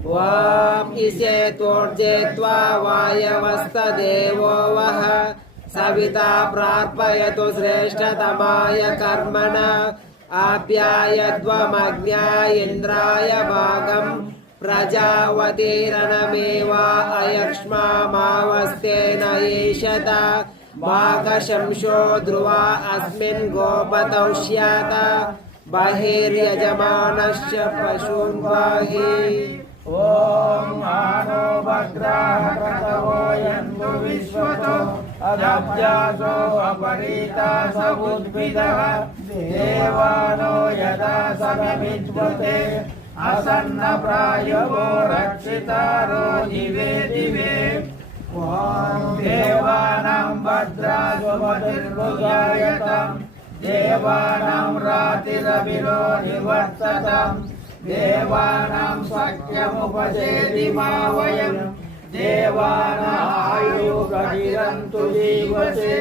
ॐ इषेत्वोर्जेत्वा वायवस्तदेवो वः सविता प्रार्पयतु श्रेष्ठतमाय कर्मण आप्यायध्वमग्न्या इन्द्राय भागम् प्रजावतीरणमेवा अयक्ष्मामावस्तेन ईशत भागशंशो ध्रुवा अस्मिन् गोपतौ स्यात् बहिर्यजमानश्च पशून् पाहि। ॐ मानो भद्राः क्रतवो यन्तु विश्वतो अदब्जासो अपरीता समुद्भिदः देवानो यदा समिद्वते असन्नप्रायुवो रक्षितारो दिवे दिवे। ॐ देवानां भद्रासुमतिर्भुजायतं देवानां रातिरविरो निवर्ततं देवानां सख्यमुपसेदिमा वयं देवानां आयुर्गतिरन्तु जीवसे।